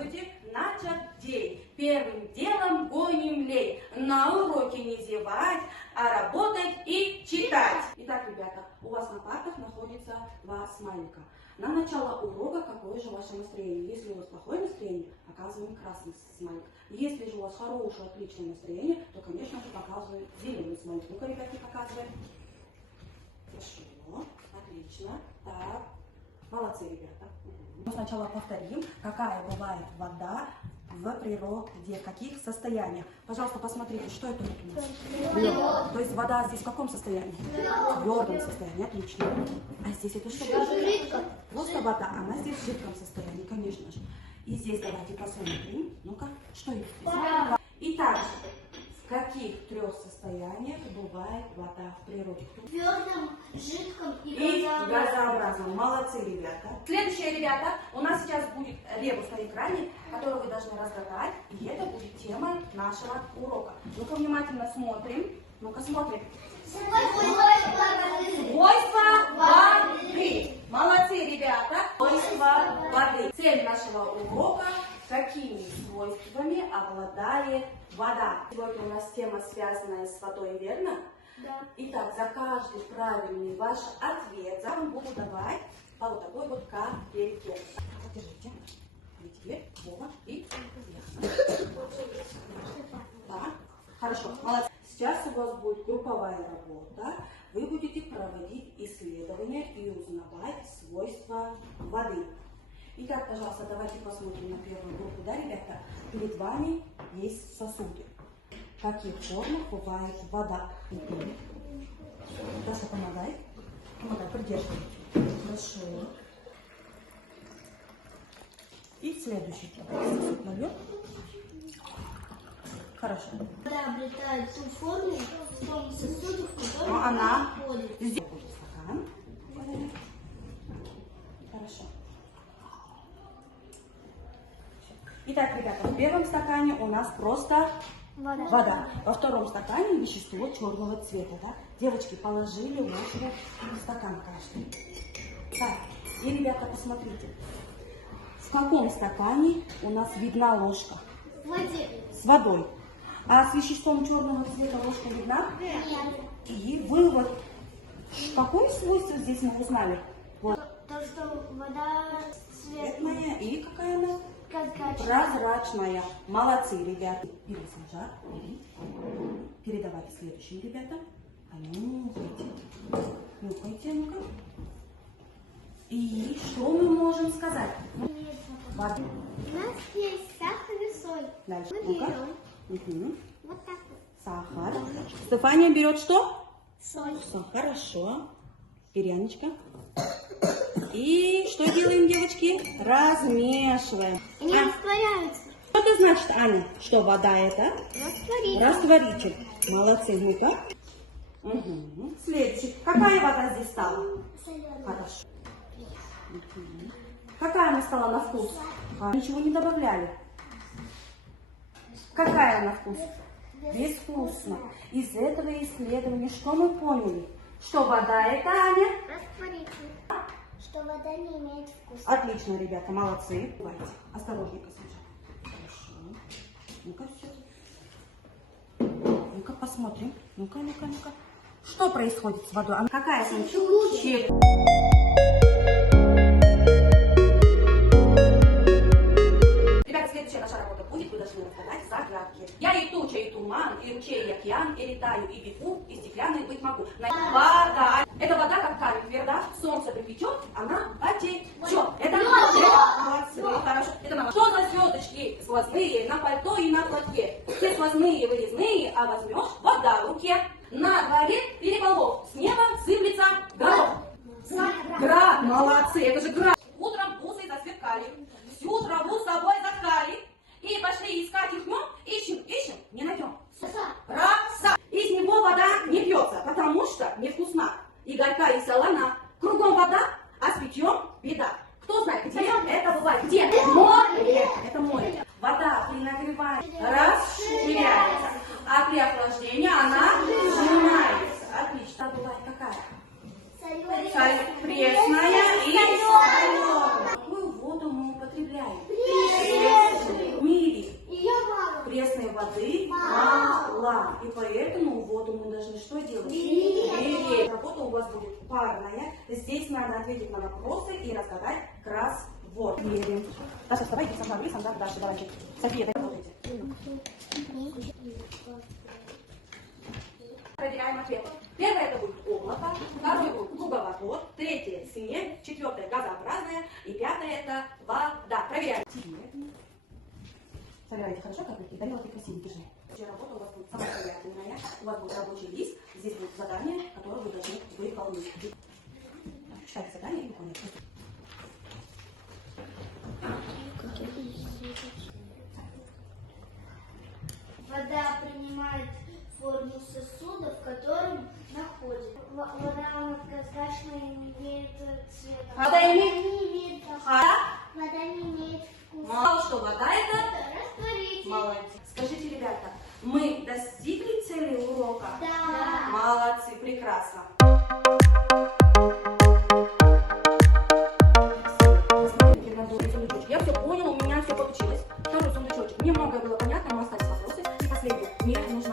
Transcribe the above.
Здравствуйте! Начат день. Первым делом гоним лень. На уроке не зевать, а работать и читать. Итак, ребята, у вас на партах находится два смайлика. На начало урока какое же ваше настроение? Если у вас плохое настроение, показываем красный смайлик. Если же у вас хорошее, отличное настроение, то, конечно же, показываем зеленый смайлик. Ну-ка, ребятки, показываем. Хорошо, отлично. Так, молодцы, ребята. Мы сначала повторим, какая бывает вода в природе, в каких состояниях. Пожалуйста, посмотрите, что это у нас? То есть вода здесь в каком состоянии? В твердом состоянии, отлично. А здесь это что? Просто вода, она здесь в жидком состоянии, конечно же. И здесь давайте посмотрим. Ну-ка, что это здесь? И также, в каких трех состояниях бывает вода в природе? В твердом, жидком И газообразном. Молодцы, ребята. Следующее, ребята, у нас сейчас будет ребус на экране, который вы должны разгадать, и это будет тема нашего урока. Ну-ка, внимательно смотрим. Ну-ка, смотрим. Свойства воды. Молодцы, ребята. Свойства воды. Цель нашего урока – какими свойствами обладает вода. Сегодня у нас тема, связанная с водой, верно? Да. Итак, за каждый правильный ваш ответ я вам буду давать по вот такой вот капельке. Держите. И теперь Вова и Яна. Да. Хорошо, молодцы. Сейчас у вас будет групповая работа. Вы будете проводить исследования и узнавать свойства воды. Итак, пожалуйста, давайте посмотрим на первую группу. Да, ребята? Перед вами есть сосуды. В каких формах бывает вода? Даша, помогай. Помогай, придерживай. Хорошо. И следующий. Сосуд нальем. Хорошо. Вода обретает ту форму в том сосуде, в котором Но она находится. здесь будет стакан. Хорошо. Итак, ребята, в первом стакане у нас просто вода. Во втором стакане вещество черного цвета. Да? Девочки, положили ложку в стакан каждый. Так, и, ребята, посмотрите. В каком стакане у нас видна ложка? В воде. С водой. А с веществом черного цвета ложка видна? И вывод. Какое свойство здесь мы узнали? Вот. То, что вода Цветная. И какая она? прозрачная. Прозрачная. Молодцы, ребята. Пересажать. Передавайте следующим ребятам. А ну, нюхайте, ну-ка. И что мы можем сказать? Вода. У нас есть сахар и соль. Дальше. Мы Ну-ка. берем Угу. вот так вот. Сахар. Стефания берет что? Соль. Хорошо. Перьяночка. И что делаем, девочки? Размешиваем. Они растворяются. Что это значит, Аня? Что вода это? Растворитель. Растворитель. Молодцы, ну-ка. Угу. Следующий. Какая вода здесь стала? Соленая. Хорошо. Угу. Какая она стала на вкус? Ничего не добавляли. Какая на вкус? Безвкусно. Из этого исследования что мы поняли? Что вода это, Аня? Растворитель. Что вода не имеет вкуса. Отлично, ребята, молодцы. Давайте, осторожненько сначала. Хорошо. Ну-ка, все. Ну-ка, посмотрим. Ну-ка, ну-ка, ну-ка. Что происходит с водой? Она какая Текучая. Ребята, следующая наша работа будет, вы должны рассказать загадки. Я и туча, и туман, и ручей, и океан, и летаю, и бегу, и стеклянной быть могу. Вода. Эта вода, как камень тверда, солнце припечет, она потечет. Это молодцы, хорошо. Это мама. Что за звездочки сквозные на пальто и на платье? Все сквозные, вырезные, а возьмешь вода в руке. На дворе переполох, с неба сыплется горох. Град, молодцы, это же град. Утром бусы засверкали, всю траву с собой заткали. И пошли искать их днем, ищем, не найдем. Роса. Из него вода не пьется, потому что невкусна. И горька, и солона. Кругом вода, а с питьем беда. Кто знает, где это бывает? Где? Море. Это море. Вода при нагревании расширяется, а при охлаждении она сжимается. Отлично. Вода бывает какая? Пресная и соленая. Какую воду мы употребляем? парная. Здесь надо ответить на вопросы и разгадать кроссворд. Верим. Даша, вставай, иди сама вниз, Даша, давайте. София, это работайте. Проверяем ответ. Первое это будет облако, второе будет круговорот, третье снег, четвертое газообразное и пятое это вода. Проверяем. Собирайте хорошо, как вы Дарила, ты красивее, держи. Работа у вас будет самостоятельная, у вас будет рабочий лист, здесь будет задание, которое вы должны выполнить. Читайте задание и выполняйте. Вода принимает форму сосуда, в котором находится. Вода у нас прозрачная и не имеет цвета. Вода имеет? не имеет вкуса. Вода не имеет вкуса. Мало что, вода это? Растворитель. Молодец. Скажите, ребята, мы достигли цели урока? Да. Молодцы, прекрасно. Посмотрите на другой сундучок. Я все понял, у меня все получилось. Второй сундучочек. Мне многое было понятно, но остались вопросы. И последнее. Мне нужно